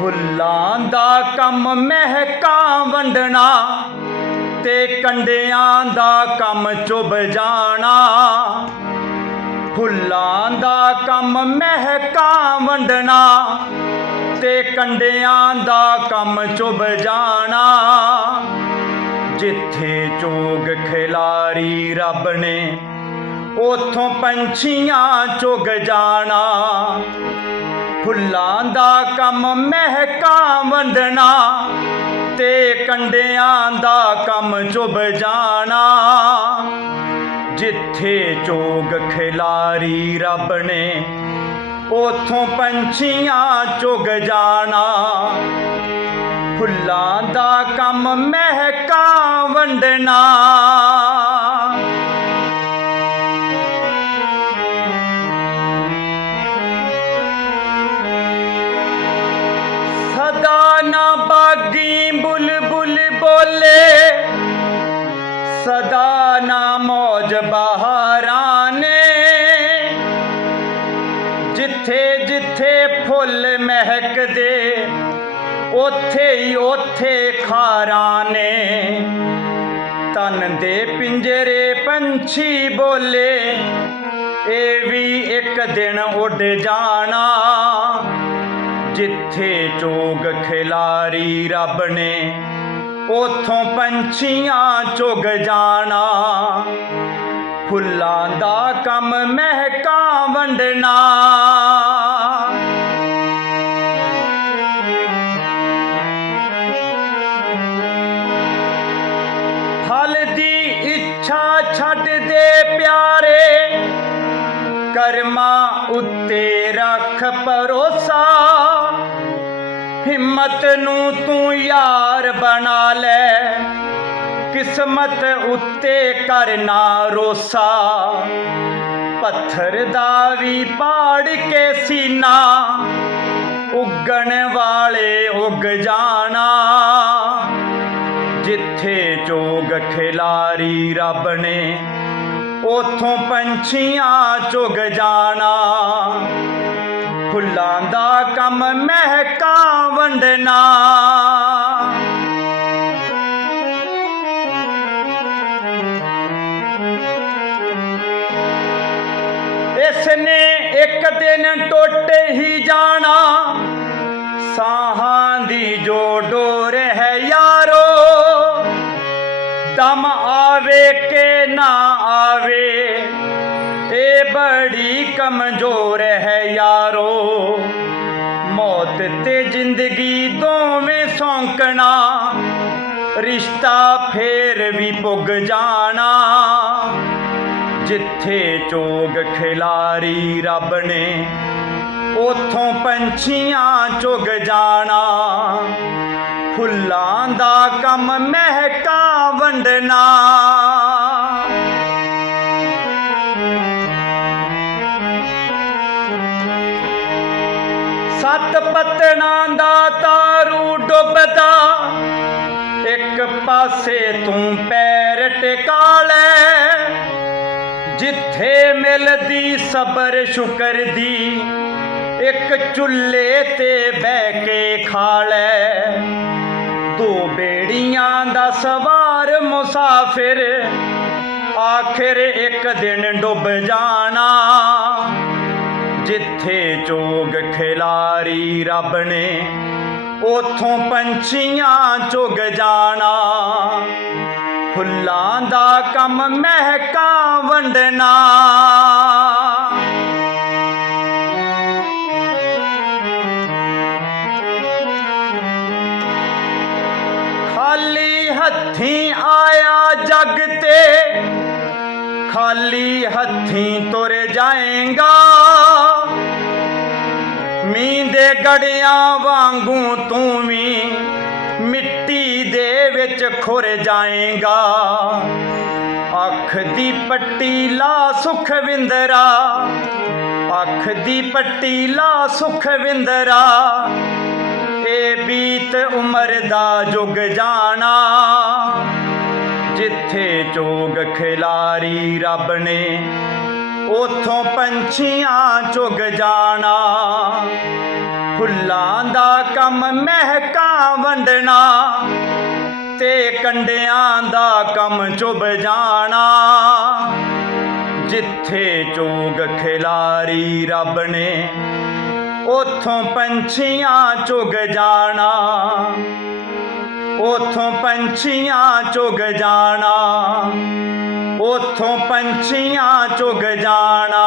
ਫੁੱਲਾਂ ਦਾ ਕੰਮ ਮਹਿਕਾਂ ਵੰਡਣਾ ਤੇ ਕੰਡਿਆਂ ਦਾ ਕੰਮ ਚੁੱਭ ਜਾਣਾ। ਫੁੱਲਾਂ ਦਾ ਕੰਮ ਮਹਿਕਾਂ ਵੰਡਣਾ ਤੇ ਕੰਡਿਆਂ ਦਾ ਕੰਮ ਚੁੱਭ ਜਾਣਾ। ਜਿੱਥੇ ਚੋਗ ਖਿਲਾਰੀ ਰੱਬ ਨੇ, ਉਥੋਂ ਪੰਛੀਆਂ ਚੁਗ ਜਾਣਾ। ਫੁੱਲਾਂ ਦਾ ਕੰਮ ਮਹਿਕਾਂ ਵੰਡਣਾ ਤੇ ਕੰਡਿਆਂ ਦਾ ਕੰਮ ਚੁੱਭ ਜਾਣਾ। ਜਿੱਥੇ ਚੋਗ ਖਿਲਾਰੀ ਰੱਬ ਨੇ, ਉਥੋਂ ਪੰਛੀਆਂ ਚੁਗ ਜਾਣਾ। ਫੁੱਲਾਂ ਦਾ ਕੰਮ ਮਹਿਕਾਂ ਵੰਡਣਾ। ਨਾ ਬਾਗੀ ਬੁਲਬੁਲ ਬੋਲੇ। ਸਦਾ ਨਾ ਮੌਜ ਬਹਾਰਾਂ ਨੇ। ਜਿੱਥੇ ਜਿੱਥੇ ਫੁੱਲ ਮਹਿਕਦੇ, ਉਥੇ ਹੀ ਉਥੇ ਖਾਰਾਂ ਨੇ। ਤਨ ਦੇ ਪਿੰਜਰੇ ਪੰਛੀ ਬੋਲੇ, ਇਹ ਵੀ ਇੱਕ ਦਿਨ ਉੱਡ ਜਾਣਾ। ਜਿੱਥੇ ਚੋਗ ਖਿਲਾਰੀ ਰੱਬ ਨੇ, ਉਥੋਂ ਪੰਛੀਆਂ ਚੁਗ ਜਾਣਾ। ਫੁੱਲਾਂ ਦਾ ਕੰਮ ਮਹਿਕਾਂ ਵੰਡਣਾ। ਫਲ ਦੀ ਇੱਛਾ ਛੱਡ ਦੇ ਪਿਆਰੇ ਕਰਮਾਂ ਉੱਤੇ ਰੱਖ ਭਰੋਸਾ। ਹਿੰਮਤ ਨੂੰ ਤੂੰ ਯਾਰ ਬਣਾ ਲੈ। ਕਿਸਮਤ ਉੱਤੇ ਕਰਨਾ ਰੋਸਾ। ਪੱਥਰ ਦਾ ਵੀ ਪਾੜ ਕੇ ਸੀਨਾ। ਉੱਗਣ ਵਾਲੇ ਉੱਗ ਜਾਣਾ। ਜਿੱਥੇ ਚੋਗ ਖਿਲਾਰੀ ਰੱਬ ਨੇ ਉਥੋਂ ਪੰਛੀਆਂ ਚੁਗ ਜਾਣਾ। ਫੁੱਲਾਂ ਦਾ ਕੰਮ ਮਹਿਕਾ ਵੰਡਣਾ। ਇਸ ਨੇ ਇੱਕ ਦਿਨ ਟੁੱਟ ਹੀ ਜਾਣਾ। ਸਾਹਾਂ ਦੀ ਜੋ ਡੋਰ ਹੈ ਯਾਰੋ, ਦਮ ਆਵੇ ਕਿ ਨਾ ਕਮਜ਼ੋਰ ਹੈ ਯਾਰੋ। ਮੌਤ ਤੇ ਜ਼ਿੰਦਗੀ ਦੋਵੇਂ ਸੌਂਕਣਾ, ਰਿਸ਼ਤਾ ਫੇਰ ਵੀ ਪੁੱਗ ਜਾਣਾ। ਜਿੱਥੇ ਚੋਗ ਖਿਲਾਰੀ ਰੱਬ ਨੇ, ਉਥੋਂ ਪੰਛੀਆਂ ਚੁਗ ਜਾਣਾ। ਫੁੱਲਾਂ ਦਾ ਕੰਮ ਮਹਿਕਾ ਵੰਡਣਾ। ਸੱਤ ਪਤਨਾਂ ਦਾ ਤਾਰੂ ਡੁੱਬਦਾ। ਇੱਕ ਪਾਸੇ ਤੂੰ ਪੈਰ ਟਿਕਾ ਲੈ, ਜਿੱਥੇ ਮਿਲਦੀ ਸਬਰ ਸ਼ੁਕਰ ਦੀ। ਇੱਕ ਚੁੱਲ੍ਹੇ ਤੇ ਬਹਿ ਕੇ ਖਾ ਲੈ। ਦੋ ਬੇੜੀਆਂ ਦਾ ਸਵਾਰ ਮੁਸਾਫਿਰ, ਆਖਿਰ ਇੱਕ ਦਿਨ ਡੁੱਬ ਜਾਣਾ। ਜਿੱਥੇ ਚੋਗ ਖਿਲਾਰੀ ਰੱਬ ਨੇ, ਉਥੋਂ ਪੰਛੀਆਂ ਚੁਗ ਜਾਣਾ। ਫੁੱਲਾਂ ਦਾ ਕੰਮ ਮਹਿਕਾ ਵੰਡਣਾ। ਖਾਲੀ ਹੱਥੀਂ ਆਇਆ ਜਗ ਤੇ, ਖਾਲੀ ਹੱਥੀਂ ਤੁਰ ਜਾਏਗਾ। ਮੀਂਹ ਦੇ ਗੜਿਆਂ ਵਾਂਗੂ ਤੂੰ ਵੀ ਮਿੱਟੀ ਦੇ ਵਿੱਚ ਖੁਰ ਜਾਏਗਾ। ਅੱਖ ਦੀ ਪੱਟੀ ਲਾ ਸੁਖਵਿੰਦਰਾ, ਅੱਖ ਦੀ ਪੱਟੀ ਲਾ ਸੁਖਵਿੰਦਰਾ ਇਹ ਬੀਤ ਉਮਰ ਦਾ ਜੁਗ ਜਾਣਾ। ਜਿੱਥੇ ਚੋਗ ਖਿਲਾਰੀ ਰੱਬ ਨੇ, ਉਥੋਂ ਪੰਛੀਆਂ ਚੁਗ ਜਾਣਾ। ਫੁੱਲਾਂ ਦਾ ਕੰਮ ਮਹਿਕਾਂ ਵੰਡਣਾ ਤੇ ਕੰਡਿਆਂ ਦਾ ਕੰਮ ਚੁੱਭ ਜਾਣਾ। ਜਿੱਥੇ ਚੋਗ ਖਿਲਾਰੀ ਰੱਬ ਨੇ, ਉਥੋਂ ਪੰਛੀਆਂ ਚੁਗ ਜਾਣਾ। ਉਥੋਂ ਪੰਛੀਆਂ ਚੁਗ ਜਾਣਾ। ਉਥੋਂ ਪੰਛੀਆਂ ਚੁਗ ਜਾਣਾ।